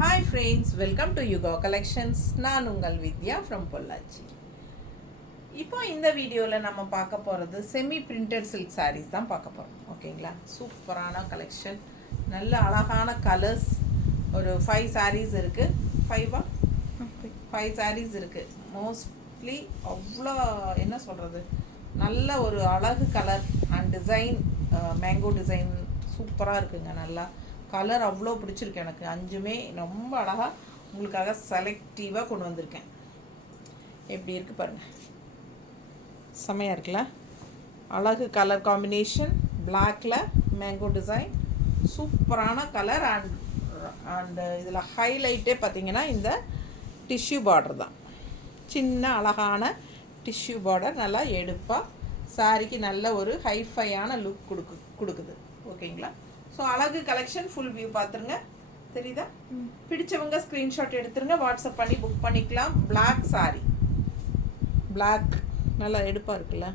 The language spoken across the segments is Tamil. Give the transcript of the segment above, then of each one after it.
Hi friends, welcome to Yuga Collections. நான் உங்கள் வித்யா from பொள்ளாச்சி. இப்போ இந்த வீடியோவில் நம்ம பார்க்க போகிறது செமி பிரிண்டட் சில்க் சாரீஸ் தான் பார்க்க போகிறோம். ஓகேங்களா, சூப்பரான கலெக்ஷன், நல்ல அழகான கலர்ஸ். ஒரு 5 சாரீஸ் இருக்குது. 5 சாரீஸ் இருக்குது. மோஸ்ட்லி அவ்வளோ என்ன சொல்கிறது, நல்ல ஒரு அழகு colour and design, mango design சூப்பராக இருக்குங்க. நல்லா கலர் அவ்வளோ பிடிச்சிருக்கு எனக்கு. 5மே ரொம்ப அழகாக உங்களுக்காக செலக்டிவாக கொண்டு வந்திருக்கேன். எப்படி இருக்குது பாருங்கள், செமையாக இருக்குல்ல. அழகு கலர் காம்பினேஷன், பிளாக்கில் மேங்கோ டிசைன், சூப்பரான கலர். அண்ட் இதில் ஹைலைட்டே பார்த்திங்கன்னா இந்த டிஷ்யூ பார்டர் தான். சின்ன அழகான டிஷ்யூ பார்டர் நல்லா எடுப்பாக சாரிக்கு நல்ல ஒரு ஹைஃபையான லுக் கொடுக்குது. ஓகேங்களா, ஸோ அழகு கலெக்ஷன் ஃபுல் வியூ பார்த்துருங்க. தெரியுதா? பிடிச்சவங்க ஸ்க்ரீன்ஷாட் எடுத்துருங்க, வாட்ஸ்அப் பண்ணி புக் பண்ணிக்கலாம். பிளாக் சாரி, பிளாக் நல்லா எடுப்பாக இருக்குல்ல.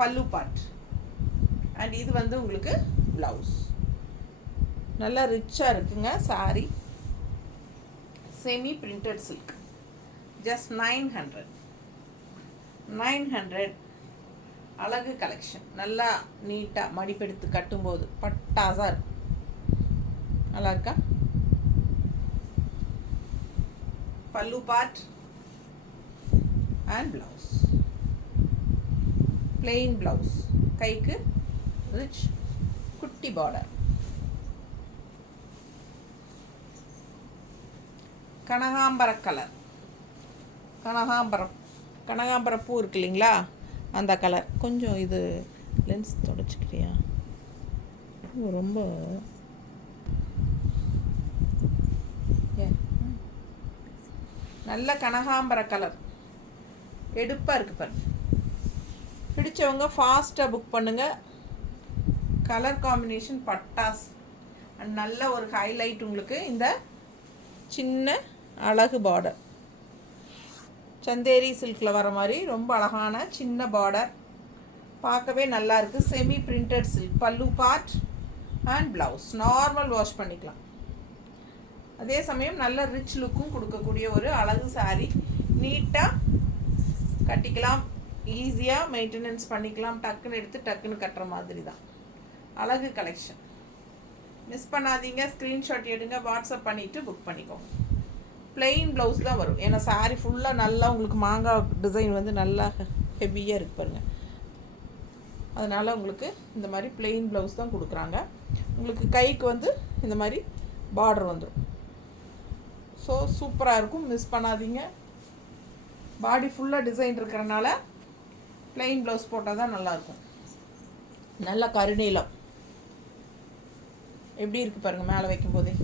பல்லு பார்ட் அண்ட் இது வந்து உங்களுக்கு ப்ளவுஸ். நல்லா ரிச்சாக இருக்குங்க sorry. Semi printed silk, just 900. அழகு கலெக்ஷன், நல்லா நீட்டாக மடிப்பெடுத்து கட்டும்போது பட்டாசாக இருக்கும். நல்லா இருக்கா? பல்லு part and blouse, plain blouse, கைக்கு ரிச் குட்டி பார்டர். கனகாம்பர கலர், கனகாம்பர பூ இருக்கு இல்லைங்களா, அந்த கலர். கொஞ்சம் இது லென்ஸ் தொடச்சிக்கிறியா? ரொம்ப நல்ல கனகாம்பர கலர் எடுப்பாக இருக்குது பாருங்க. பிடிச்சவங்க ஃபாஸ்ட்டாக புக் பண்ணுங்கள். கலர் காம்பினேஷன் பட்டாஸ் அண்ட் நல்ல ஒரு ஹைலைட் உங்களுக்கு இந்த சின்ன அழகு பார்டர். சந்தேரி சில்கில் வர மாதிரி ரொம்ப அழகான சின்ன பார்டர், பார்க்கவே நல்லா இருக்குது. செமி பிரிண்டட் சில்க், பல்லு part and blouse. Normal wash பண்ணிக்கலாம். அதே சமயம் நல்ல ரிச் லுக்கும் கொடுக்கக்கூடிய ஒரு அழகு சாரீ. நீட்டாக கட்டிக்கலாம், ஈஸியாக மெயின்டெனன்ஸ் பண்ணிக்கலாம். டக்குன்னு எடுத்து டக்குன்னு கட்டுற மாதிரி தான் அழகு கலெக்ஷன். மிஸ் பண்ணாதீங்க, ஸ்க்ரீன்ஷாட் எடுங்க, வாட்ஸ்அப் பண்ணிவிட்டு புக் பண்ணிக்கோங்க. பிளெயின் ப்ளவுஸ் தான் வரும், ஏன்னா சாரீ ஃபுல்லாக நல்லா உங்களுக்கு மாங்காய் டிசைன் வந்து நல்லா ஹெவியாக இருக்குது பாருங்கள். அதனால் உங்களுக்கு இந்த மாதிரி பிளெயின் ப்ளவுஸ் தான் கொடுக்குறாங்க. உங்களுக்கு கைக்கு வந்து இந்த மாதிரி பார்டர் வந்துடும். ஸோ சூப்பராக இருக்கும், மிஸ் பண்ணாதீங்க. பாடி ஃபுல்லாக டிசைன் இருக்கிறனால பிளெயின் ப்ளவுஸ் போட்டால் தான் நல்லாயிருக்கும். நல்ல கருநீலம் எப்படி இருக்குது பாருங்கள், மேலே வைக்கும்போதே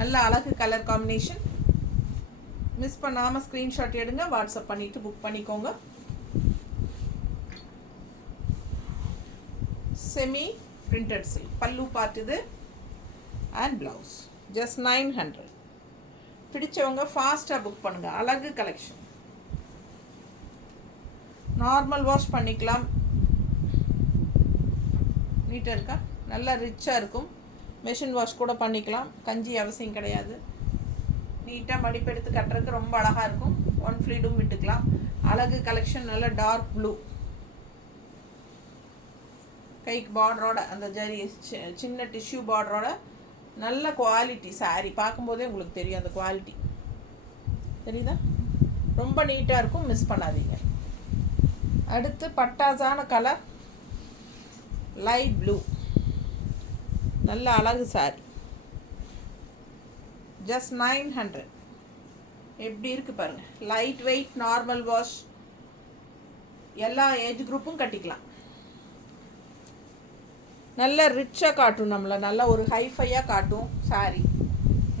நல்ல அழகு கலர் காம்பினேஷன். மிஸ் பண்ணாமல் ஸ்க்ரீன்ஷாட் எடுங்க, வாட்ஸ்அப் பண்ணிவிட்டு புக் பண்ணிக்கோங்க. செமி பிரிண்டட் சில்க், பல்லு பார்ட் இது அண்ட் ப்ளவுஸ். ஜஸ்ட் 900. பிடிச்சவங்க ஃபாஸ்ட்டாக புக் பண்ணுங்கள். அழகு கலெக்ஷன், நார்மல் வாஷ் பண்ணிக்கலாம். நீட்டாக இருக்கா? நல்லா ரிச்சாக இருக்கும். மெஷின் வாஷ் கூட பண்ணிக்கலாம், கஞ்சி அவசியம் கிடையாது. நீட்டாக மடிப்பெடுத்து கட்டுறதுக்கு ரொம்ப அழகாக இருக்கும். 1 ஃப்ளீடும் விட்டுக்கலாம். அழகு கலெக்ஷன், நல்ல டார்க் ப்ளூ, கைக்கு பார்டரோட அந்த ஜரி சின்ன டிஷ்யூ பார்டரோட நல்ல குவாலிட்டி சாரீ. பார்க்கும்போதே உங்களுக்கு தெரியும் அந்த குவாலிட்டி. தெரியுதா? ரொம்ப நீட்டாக இருக்கும், மிஸ் பண்ணாதீங்க. அடுத்து பட்டாசான கலர், லைட் ப்ளூ, நல்ல அழகு சாரீ. ஜஸ்ட் 900. எப்படி இருக்குது பாருங்கள். லைட் வெயிட், நார்மல் வாஷ், எல்லா ஏஜ் குரூப்பும் கட்டிக்கலாம். நல்ல ரிச்சாக காட்டும், நம்மளை நல்ல ஒரு ஹைஃபையாக காட்டும் சாரீ.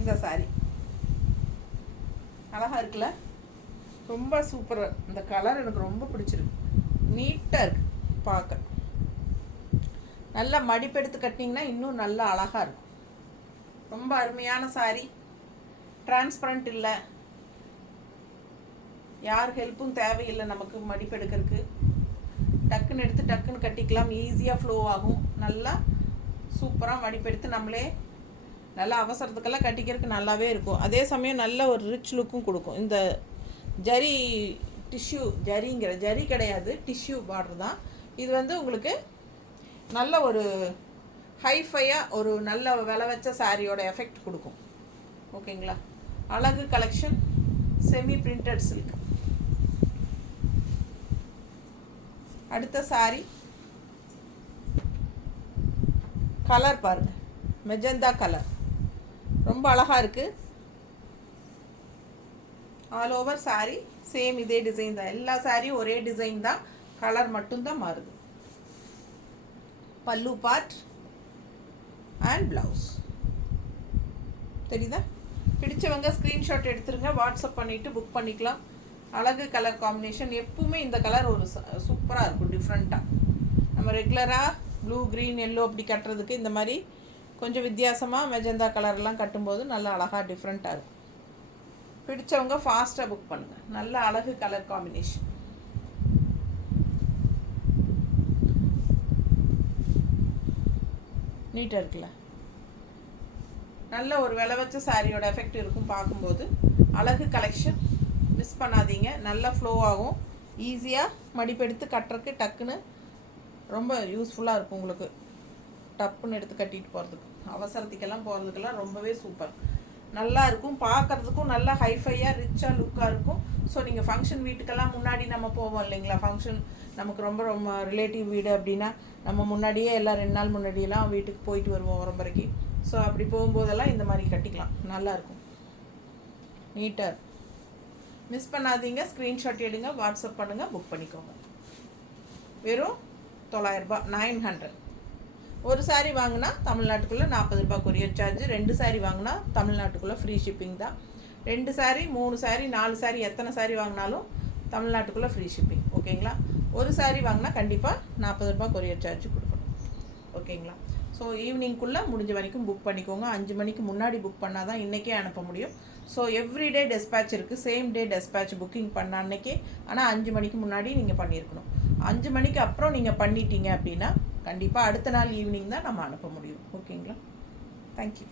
இந்த சாரீ அழகாக இருக்குல்ல, ரொம்ப சூப்பராக. இந்த கலர் எனக்கு ரொம்ப பிடிச்சிருக்கு, நீட்டாக இருக்குது பார்க்க. நல்லா மடிப்பெடுத்து கட்டினீங்கன்னா இன்னும் நல்லா அழகாக இருக்கும். ரொம்ப அருமையான சாரீ. டிரான்ஸ்பரண்ட் இல்லை, யார் ஹெல்ப்பும் தேவையில்லை நமக்கு மடிப்பெடுக்கிறதுக்கு. டக்குன்னு எடுத்து டக்குன்னு கட்டிக்கலாம், ஈஸியாக ஃப்ளோ ஆகும். நல்லா சூப்பராக மடிப்பெடுத்து நம்மளே நல்லா அவசரத்துக்கெல்லாம் கட்டிக்கிறதுக்கு நல்லாவே இருக்கும். அதே சமயம் நல்ல ஒரு ரிச் லுக்கும் கொடுக்கும். இந்த ஜரி டிஷ்யூ, ஜரி கிடையாது, டிஷ்யூ பார்டர் தான் இது. வந்து உங்களுக்கு நல்ல ஒரு ஹைஃபையாக ஒரு நல்ல விலை வச்ச சாரியோட எஃபெக்ட் கொடுக்கும். ஓகேங்களா? அழகு கலெக்ஷன் செமி பிரிண்டட் சில்க். அடுத்த சாரி கலர் பாருங்கள், மெஜந்தா கலர் ரொம்ப அழகாக இருக்குது. ஆல் ஓவர் சாரி சேம் இதே டிசைன் தான். எல்லா சாரியும் ஒரே டிசைன் தான், கலர் மட்டும்தான் மாறுது. பல்லு பார்ட் அண்ட் ப்ளவுஸ் தெரியுதா? பிடிச்சவங்க ஸ்க்ரீன்ஷாட் எடுத்துருங்க, வாட்ஸ்அப் பண்ணிவிட்டு புக் பண்ணிக்கலாம். அழகு கலர் காம்பினேஷன். எப்பவுமே இந்த கலர் ஒரு சூப்பராக இருக்கும், டிஃப்ரெண்ட்டாக. நம்ம ரெகுலராக ப்ளூ க்ரீன் எல்லோ அப்படி கட்டுறதுக்கு இந்த மாதிரி கொஞ்சம் வித்தியாசமாக மெஜந்தா கலர்லாம் கட்டும்போது நல்லா அழகாக டிஃப்ரெண்ட்டாக இருக்கும். பிடிச்சவங்க ஃபாஸ்ட்டாக புக் பண்ணுங்கள். நல்ல அழகு கலர் காம்பினேஷன். நீட்டாக இருக்குல்ல? நல்ல ஒரு விலை வச்ச சாரியோட எஃபெக்ட் இருக்கும் பார்க்கும்போது. அழகு கலெக்ஷன் மிஸ் பண்ணாதீங்க. நல்லா ஃப்ளோ ஆகும், ஈஸியாக மடிப்பெடுத்து கட்டுறதுக்கு டக்குன்னு ரொம்ப யூஸ்ஃபுல்லாக இருக்கும். உங்களுக்கு டப்புன்னு எடுத்து கட்டிட்டு போகிறதுக்கு, அவசரத்துக்கெல்லாம் போகிறதுக்கெல்லாம் ரொம்பவே சூப்பர் நல்லா இருக்கும். பார்க்குறதுக்கும் நல்லா ஹைஃபையாக ரிச்சாக லுக்காக இருக்கும். ஸோ நீங்கள் ஃபங்க்ஷன் வீட்டுக்கெல்லாம் முன்னாடி நம்ம போவோம் இல்லைங்களா? ஃபங்க்ஷன் நமக்கு ரொம்ப ரிலேட்டிவ் வீடு அப்படின்னா நம்ம முன்னாடியே எல்லாம் 2 நாள் முன்னாடியெல்லாம் வீட்டுக்கு போயிட்டு வருவோம் உரம்பரைக்கு. ஸோ அப்படி போகும்போதெல்லாம் இந்த மாதிரி கட்டிக்கலாம், நல்லாயிருக்கும், நீட்டாக. மிஸ் பண்ணாதீங்க, ஸ்க்ரீன்ஷாட் எடுங்க, வாட்ஸ்அப் பண்ணுங்கள், புக் பண்ணிக்கோங்க. வெறும் 900 ரூபாய், 900. ஒரு சாரீ வாங்கினா தமிழ்நாட்டுக்குள்ளே 40 ரூபாய் கொரியர் சார்ஜ். 2 சாரீ வாங்கினா தமிழ்நாட்டுக்குள்ளே ஃப்ரீ ஷிப்பிங் தான். 2 சாரீ 3 சாரீ 4 சாரீ எத்தனை சாரீ வாங்கினாலும் தமிழ்நாட்டுக்குள்ளே ஃப்ரீ ஷிப்பிங். ஓகேங்களா? ஒரு சாரீ வாங்கினா கண்டிப்பாக 40 ரூபாய் கொரியர் சார்ஜ் கொடுக்கணும். ஓகேங்களா? ஸோ ஈவினிங்குள்ளே முடிஞ்ச வரைக்கும் புக் பண்ணிக்கோங்க. 5 மணிக்கு முன்னாடி புக் பண்ணால் தான் இன்றைக்கே அனுப்ப முடியும். ஸோ எவ்ரிடே டெஸ்பேட்ச் இருக்குது, சேம் டே டெஸ்பேட்ச் புக்கிங் பண்ண அன்றைக்கே. ஆனால் 5 மணிக்கு முன்னாடி நீங்கள் பண்ணியிருக்கணும். 5 மணிக்கு அப்புறம் நீங்கள் பண்ணிட்டீங்க அப்படின்னா கண்டிப்பாக அடுத்த நாள் ஈவினிங் தான் நம்ம அனுப்ப முடியும். ஓகேங்களா? தேங்க்யூ.